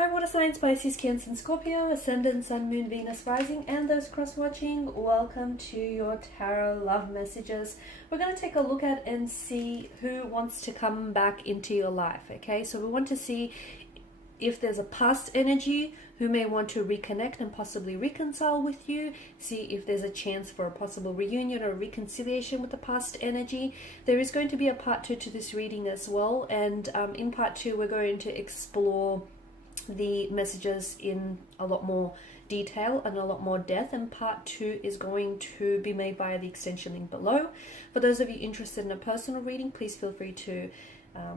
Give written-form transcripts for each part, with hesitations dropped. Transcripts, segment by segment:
Hi, water signs, Pisces, Cancer, and Scorpio, Ascendant, Sun, Moon, Venus, Rising, and those cross-watching. Welcome to your tarot love messages. We're going to take a look at and see who wants to come back into your life, okay? So we want to see if there's a past energy who may want to reconnect and possibly reconcile with you. See if there's a chance for a possible reunion or reconciliation with the past energy. There is going to be a part 2 to this reading as well, and in part 2 we're going to explore the messages in a lot more detail and a lot more depth, and part 2 is going to be made via the extension link below. For those of you interested in a personal reading, please feel free to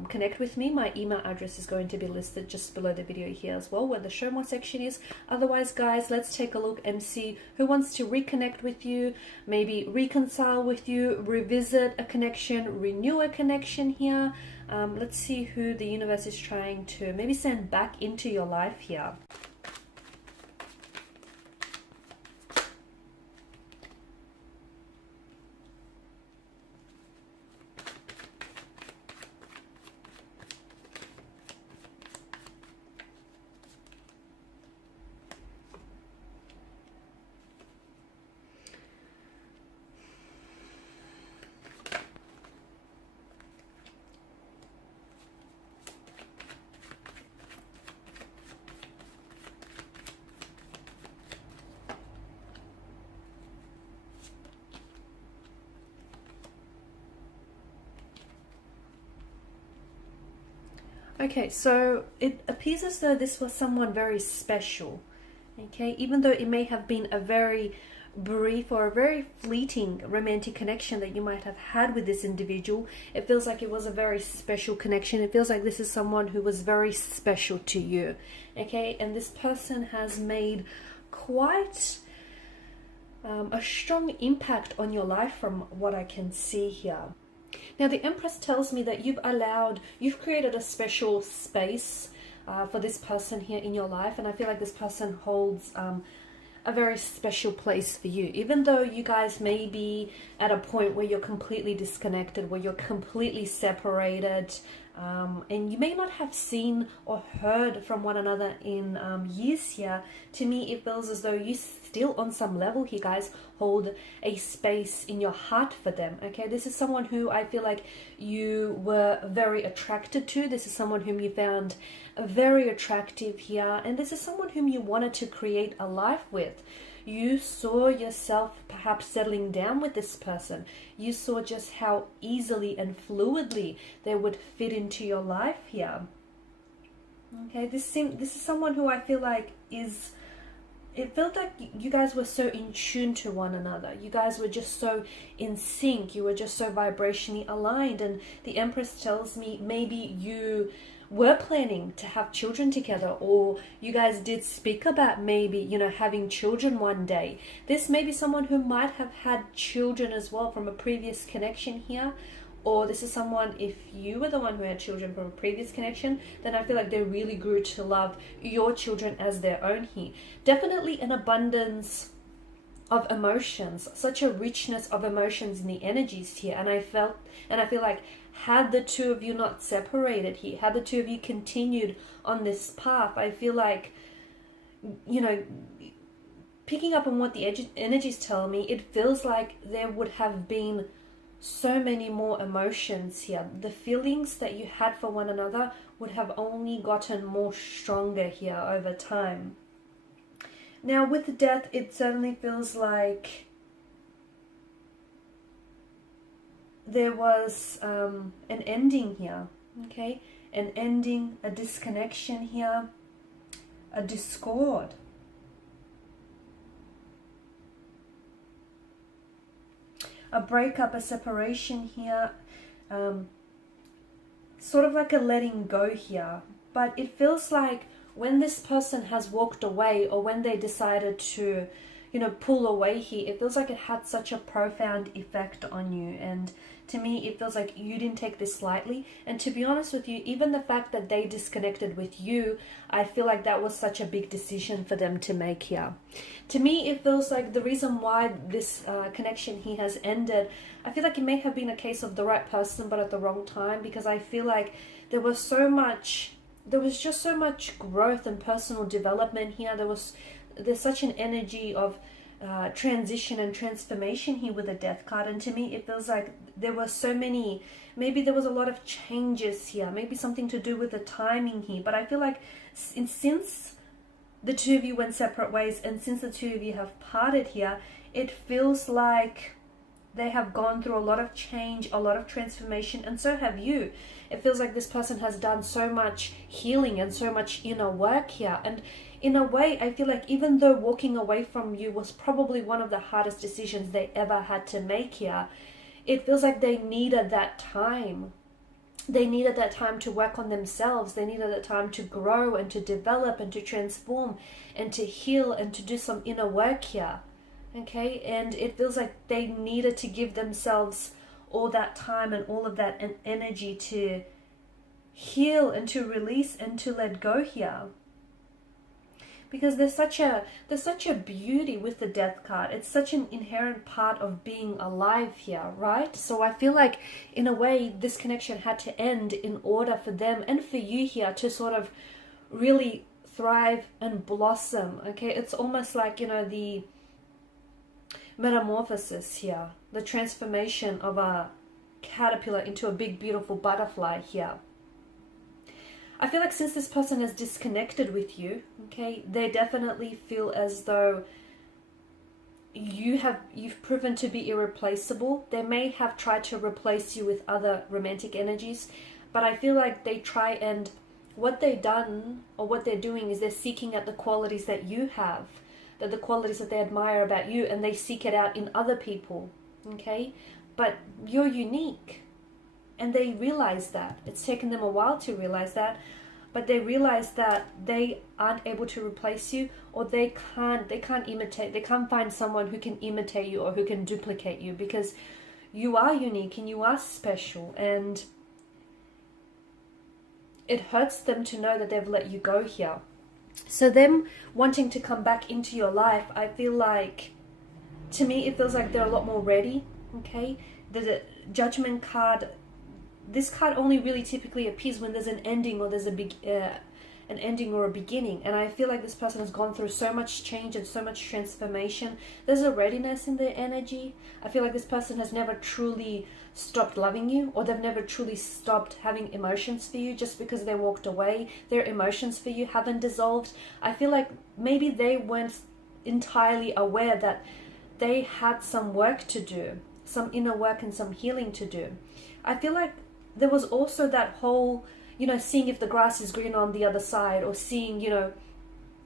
connect with me. My email address is going to be listed just below the video here as well, where the show more section is. Otherwise, guys, let's take a look and see who wants to reconnect with you, maybe reconcile with you, revisit a connection, renew a connection here. Let's see who the universe is trying to maybe send back into your life here. Okay, so it appears as though this was someone very special, okay? Even though it may have been a very brief or a very fleeting romantic connection that you might have had with this individual, it feels like it was a very special connection. It feels like this is someone who was very special to you, okay? And this person has made quite a strong impact on your life from what I can see here. Now, the Empress tells me that you've created a special space for this person here in your life, and I feel like this person holds a very special place for you. Even though you guys may be at a point where you're completely disconnected, where you're completely separated, and you may not have seen or heard from one another in years here, to me it feels as though you still on some level here, guys, hold a space in your heart for them, okay? This is someone who I feel like you were very attracted to. This is someone whom you found very attractive here, and this is someone whom you wanted to create a life with. You saw yourself perhaps settling down with this person. You saw just how easily and fluidly they would fit into your life here. Okay, this is someone who I feel like it felt like you guys were so in tune to one another. You guys were just so in sync. You were just so vibrationally aligned. And the Empress tells me maybe you were planning to have children together, or you guys did speak about maybe, you know, having children one day. This may be someone who might have had children as well from a previous connection here, or this is someone, if you were the one who had children from a previous connection, then I feel like they really grew to love your children as their own here. Definitely an abundance of emotions, such a richness of emotions in the energies here, and I feel like had the two of you not separated here, had the two of you continued on this path, I feel like, you know, picking up on what the energies tell me, it feels like there would have been so many more emotions here. The feelings that you had for one another would have only gotten more stronger here over time. Now, with death, it certainly feels like there was an ending here, okay? An ending, a disconnection here, a discord. A breakup, a separation here, sort of like a letting go here. But it feels like when this person has walked away, or when they decided to, you know, pull away here, it feels like it had such a profound effect on you. And to me, it feels like you didn't take this lightly. And to be honest with you, even the fact that they disconnected with you, I feel like that was such a big decision for them to make here. To me, it feels like the reason why this connection here has ended, I feel like it may have been a case of the right person but at the wrong time, because I feel like there was so much there was just so much growth and personal development here. There's such an energy of transition and transformation here with the Death card, and to me it feels like there were so many, maybe there was a lot of changes here, maybe something to do with the timing here, but I feel like since the two of you went separate ways and since the two of you have parted here, it feels like they have gone through a lot of change, a lot of transformation, and so have you. It feels like this person has done so much healing and so much inner work here. And in a way, I feel like even though walking away from you was probably one of the hardest decisions they ever had to make here, it feels like they needed that time. They needed that time to work on themselves. They needed that time to grow and to develop and to transform and to heal and to do some inner work here. Okay, and it feels like they needed to give themselves all that time and all of that energy to heal and to release and to let go here. Because there's such a beauty with the Death card. It's such an inherent part of being alive here, right? So I feel like in a way this connection had to end in order for them and for you here to sort of really thrive and blossom. Okay, it's almost like, you know, the metamorphosis here, the transformation of a caterpillar into a big beautiful butterfly here. I feel like since this person has disconnected with you, okay, they definitely feel as though you've proven to be irreplaceable. They may have tried to replace you with other romantic energies, but I feel like they try, and what they've done or what they're doing is they're seeking out the qualities that you have, the qualities that they admire about you, and they seek it out in other people. Okay, but you're unique, and they realize that. It's taken them a while to realize that, but they realize that they aren't able to replace you, or they can't imitate, they can't find someone who can imitate you or who can duplicate you, because you are unique and you are special, and it hurts them to know that they've let you go here. So them wanting to come back into your life, I feel like, to me, it feels like they're a lot more ready, okay? The Judgment card, this card only really typically appears when there's an ending or there's an ending or a beginning. And I feel like this person has gone through so much change and so much transformation. There's a readiness in their energy. I feel like this person has never truly stopped loving you, or they've never truly stopped having emotions for you just because they walked away. Their emotions for you haven't dissolved. I feel like maybe they weren't entirely aware that they had some work to do, some inner work and some healing to do. I feel like there was also that whole, you know, seeing if the grass is green on the other side, or seeing, you know,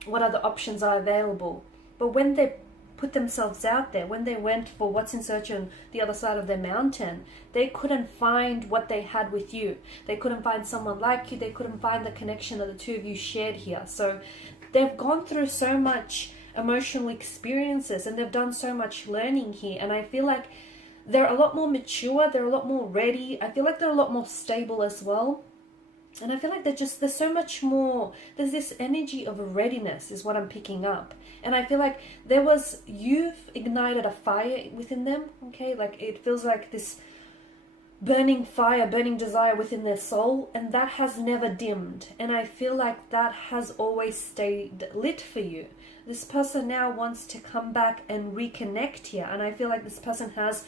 what other options are available. But when they put themselves out there, when they went for what's in search on the other side of their mountain, they couldn't find what they had with you. They couldn't find someone like you. They couldn't find the connection that the two of you shared here. So they've gone through so much emotional experiences, and they've done so much learning here. And I feel like they're a lot more mature. They're a lot more ready. I feel like they're a lot more stable as well. And I feel like there's so much more, there's this energy of readiness is what I'm picking up. And I feel like you've ignited a fire within them, okay? Like it feels like this burning fire, burning desire within their soul, and that has never dimmed. And I feel like that has always stayed lit for you. This person now wants to come back and reconnect here. And I feel like this person has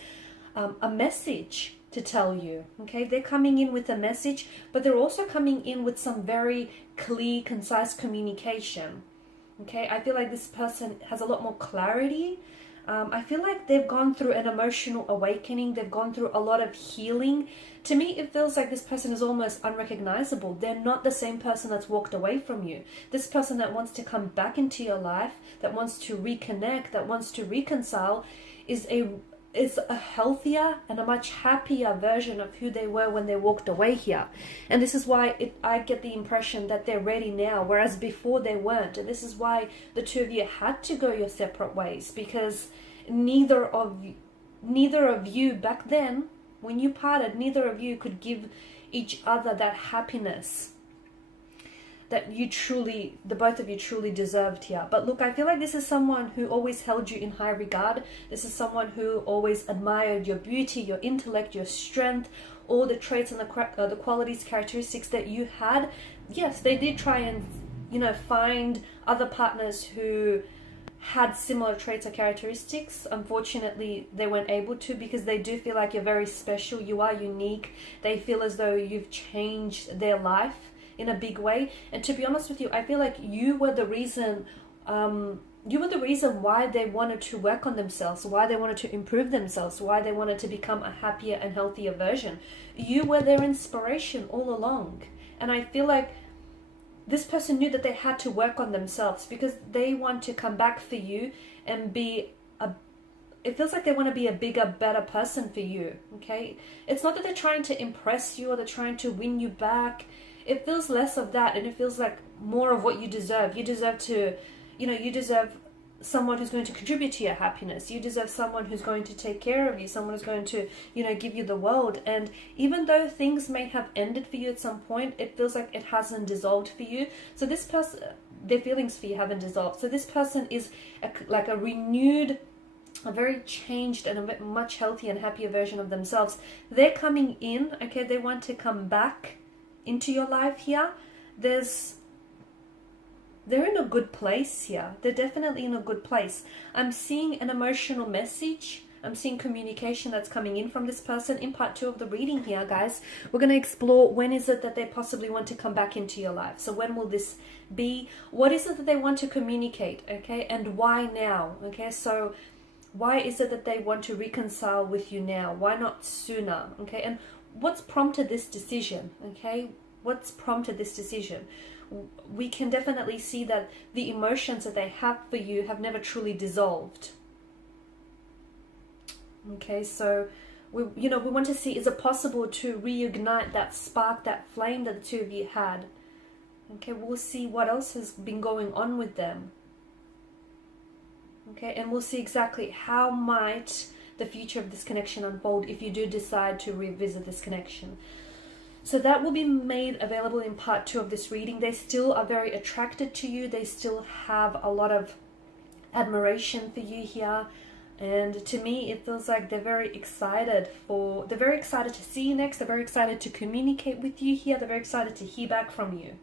a message to tell you, okay? They're coming in with a message, but they're also coming in with some very clear, concise communication, okay? I feel like this person has a lot more clarity. I feel like they've gone through an emotional awakening. They've gone through a lot of healing. To me, it feels like this person is almost unrecognizable. They're not the same person that's walked away from you. This person that wants to come back into your life, that wants to reconnect, that wants to reconcile, is a healthier and a much happier version of who they were when they walked away here. And this is why I get the impression that they're ready now, whereas before they weren't. And this is why the two of you had to go your separate ways, because neither of you back then, when you parted, neither of you could give each other that happiness that the both of you truly deserved here. But look, I feel like this is someone who always held you in high regard. This is someone who always admired your beauty, your intellect, your strength, all the traits and the qualities, characteristics that you had. yes, they did try and, you know, find other partners who had similar traits or characteristics. Unfortunately, they weren't able to, because they do feel like you're very special, you are unique. They feel as though you've changed their life in a big way. And to be honest with you, I feel like you were the reason why they wanted to work on themselves, why they wanted to improve themselves, why they wanted to become a happier and healthier version. You were their inspiration all along. And I feel like this person knew that they had to work on themselves, because they want to come back for you and it feels like they want to be a bigger, better person for you, okay? It's not that they're trying to impress you or they're trying to win you back. It feels less of that, and it feels like more of what you deserve. You deserve to, you deserve someone who's going to contribute to your happiness. You deserve someone who's going to take care of you, someone who's going to, give you the world. And even though things may have ended for you at some point, it feels like it hasn't dissolved for you. So this person, their feelings for you haven't dissolved. So this person is like a renewed, a very changed and a much healthier and happier version of themselves. They're coming in, okay? They want to come back into your life here. They're in a good place here. They're definitely in a good place. I'm seeing an emotional message. I'm seeing communication that's coming in from this person. In part 2 of the reading here, guys, we're going to explore when is it that they possibly want to come back into your life. So when will this be? What is it that they want to communicate, okay? And why now, okay? So why is it that they want to reconcile with you now? Why not sooner, okay? And what's prompted this decision, okay? What's prompted this decision? We can definitely see that the emotions that they have for you have never truly dissolved. Okay, so we want to see, is it possible to reignite that spark, that flame that the two of you had? Okay, we'll see what else has been going on with them. Okay, and we'll see exactly how might the future of this connection unfold if you do decide to revisit this connection. So that will be made available in part 2 of this reading. They still are very attracted to you. They still have a lot of admiration for you here. And to me, it feels like they're very excited to see you next. They're very excited to communicate with you here. They're very excited to hear back from you.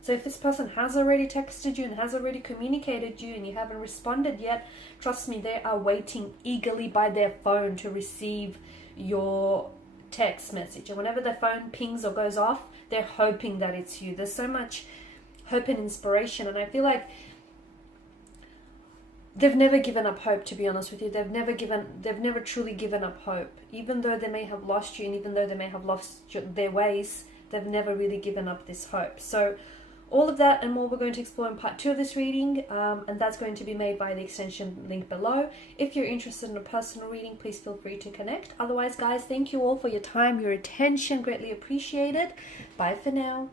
So if this person has already texted you and has already communicated you and you haven't responded yet, trust me, they are waiting eagerly by their phone to receive your text message. And whenever their phone pings or goes off, they're hoping that it's you. There's so much hope and inspiration, and I feel like they've never given up hope, to be honest with you. They've never truly given up hope. Even though they may have lost you, and even though they may have lost their ways, they've never really given up this hope. So all of that and more we're going to explore in part 2 of this reading, and that's going to be made by the extension link below. If you're interested in a personal reading, please feel free to connect. Otherwise, guys, thank you all for your time, your attention, greatly appreciated. Bye for now.